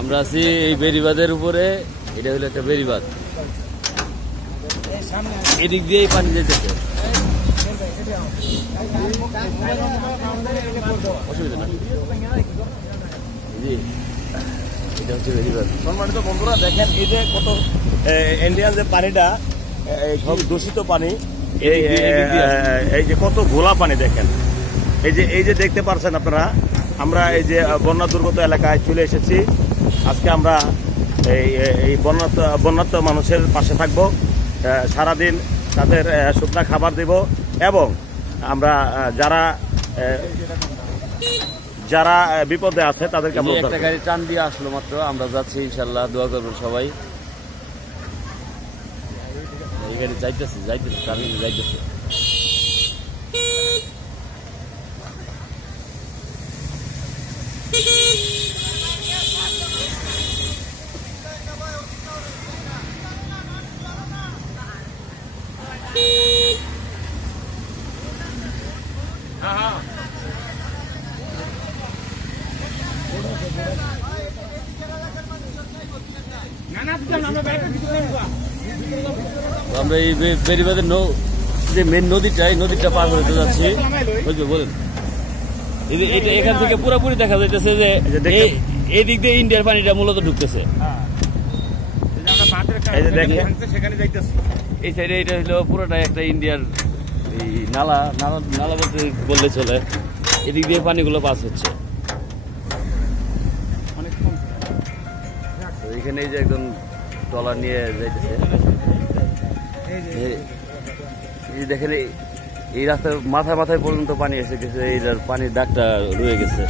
আমরা আছি এই বেড়িবাঁধের উপরে। এটা হলো একটা বেড়িবাঁধ, এদিক দিয়ে পানি যেতেছে, অসুবিধা না। জি, এটা হচ্ছে বেড়িবাঁধ। সম্মানিত বন্ধুরা দেখেন, এই যে কত ইন্ডিয়ান যে পানিটা, সব দূষিত পানি, এই যে কত ঘোলা পানি দেখেন। এই যে দেখতে পাচ্ছেন আপনারা, আমরা এই যে বন্যা দুর্গত এলাকায় চলে এসেছি। আজকে আমরা এই বন্যার্ত মানুষের পাশে থাকবো, সারাদিন তাদের শুকনা খাবার দেব, এবং আমরা যারা বিপদে আছে তাদেরকে একটা গাড়ি টান দিয়ে আসলো মাত্র, আমরা যাচ্ছি ইনশাল্লাহ, দোয়া করবেন সবাই। এই গাড়ি যাইতেছে টান দিয়ে যাইতেছে। আমরা এই বেড়িবাঁধের যে মেন নদীটা, এই নদীটা পার হতে যাচ্ছি। বলেন, এটা এখান থেকে পুরোপুরি দেখা যাইতেছে যে এই দিক দিয়ে ইন্ডিয়ার পানিটা মূলত ঢুকতেছে। এই সাইডে এটা হলো পুরোটাই একটা ইন্ডিয়ার এই নালা বললে চলে। এদিক দিয়ে পানিগুলো পাস হচ্ছে। এখানে এই যে একদম ট্রলার নিয়ে যাইতেছে। এই দেখেন, এই রাস্তার মাথায় পর্যন্ত পানি এসে গেছে, এইটার পানির দাগটা রয়ে গেছে।